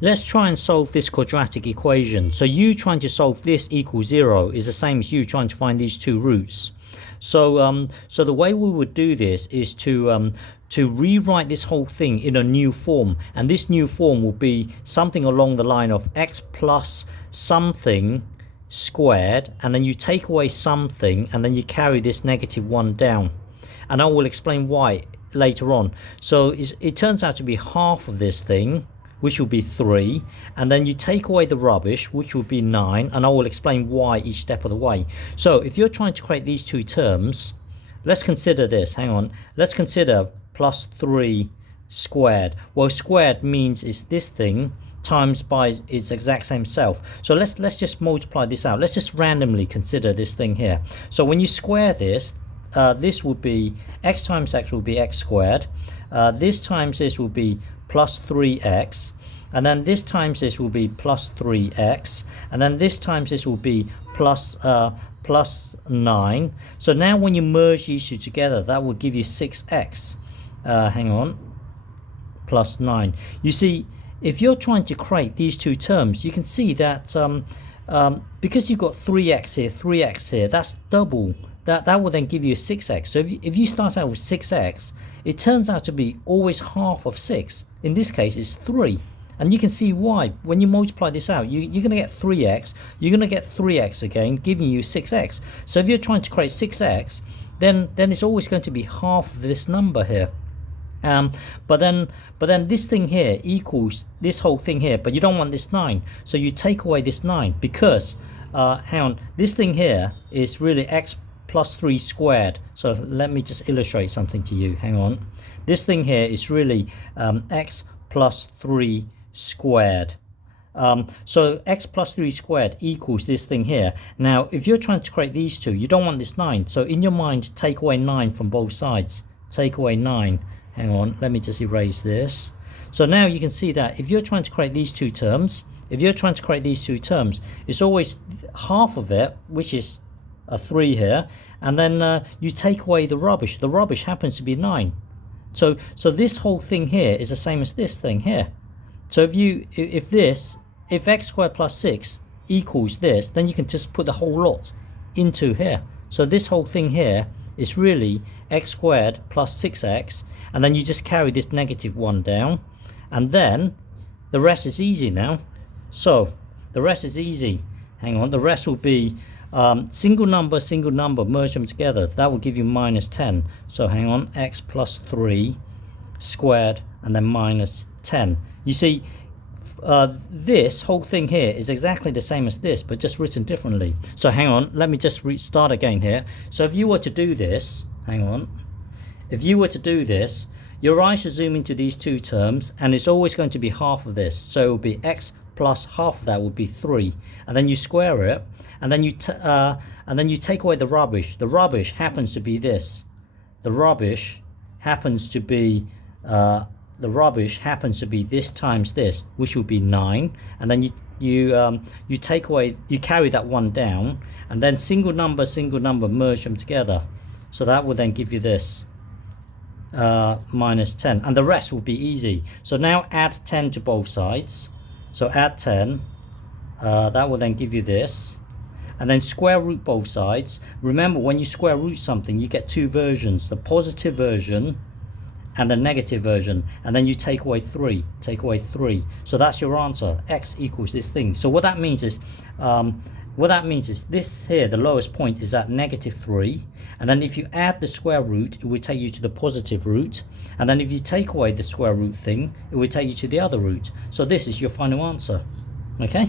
let's try and solve this quadratic equation. So you trying to solve this equals 0 is the same as you trying to find these two roots. So so the way we would do this is to rewrite this whole thing in a new form, and this new form will be something along the line of x plus something squared, and then you take away something, and then you carry this -1 down, and I will explain why later on. So it turns out to be half of this thing, which will be 3, and then you take away the rubbish, which will be 9, and I will explain why each step of the way. So if you're trying to create these two terms, let's consider this. Hang on, let's consider plus 3 squared. Well, squared means it's this thing times by its exact same self. So let's just multiply this out. Let's just randomly consider this thing here. So when you square this, this would be x times x will be x squared. This times this will be plus 3x, and then this times this will be plus 3x, and then this times this will be plus 9. So now when you merge these two together, that will give you 6x. Hang on, plus 9. You see, if you're trying to create these two terms, you can see that because you've got 3x here, 3x here, that's double. That will then give you a 6x. So if you start out with 6x, it turns out to be always half of 6. In this case, it's 3. And you can see why. When you multiply this out, you're going to get 3x. You're going to get 3x again, giving you 6x. So if you're trying to create 6x, then it's always going to be half of this number here. But then this thing here equals this whole thing here, but you don't want this 9. So you take away this 9 because, hang on, this thing here is really x plus 3 squared. So let me just illustrate something to you. Hang on. This thing here is really x plus 3 squared. So x plus 3 squared equals this thing here. Now, if you're trying to create these two, you don't want this 9. So in your mind, take away 9 from both sides. Take away 9. Hang on, let me just erase this. So now you can see that if you're trying to create these two terms, it's always half of it, which is a 3 here, and then you take away the rubbish. The rubbish happens to be 9. So this whole thing here is the same as this thing here. So if x squared plus 6 equals this, then you can just put the whole lot into here. So this whole thing here is really x squared plus 6x, and then you just carry this -1 down, and then the rest is easy now. So the rest is easy. Hang on, the rest will be single number, merge them together. That will give you -10. So hang on, x plus 3 squared, and then -10. You see, this whole thing here is exactly the same as this, but just written differently. So hang on, let me just restart again here. So if you were to do this, hang on, if you were to do this, your eyes should zoom into these two terms, and it's always going to be half of this. So it will be x plus half of that would be 3, and then you square it, and then you take away the rubbish. The rubbish happens to be this. The rubbish happens to be this times this, which will be 9, and then you take away, you carry that 1 down, and then single number, merge them together. So that will then give you this -10, and the rest will be easy. So now add 10 to both sides. So add 10, that will then give you this, and then square root both sides. Remember, when you square root something, you get two versions, the positive version and the negative version, and then you take away 3. So that's your answer. X equals this thing. So what that means is this here, the lowest point, is at -3, and then if you add the square root, it will take you to the positive root, and then if you take away the square root thing, it will take you to the other root. So this is your final answer. Okay.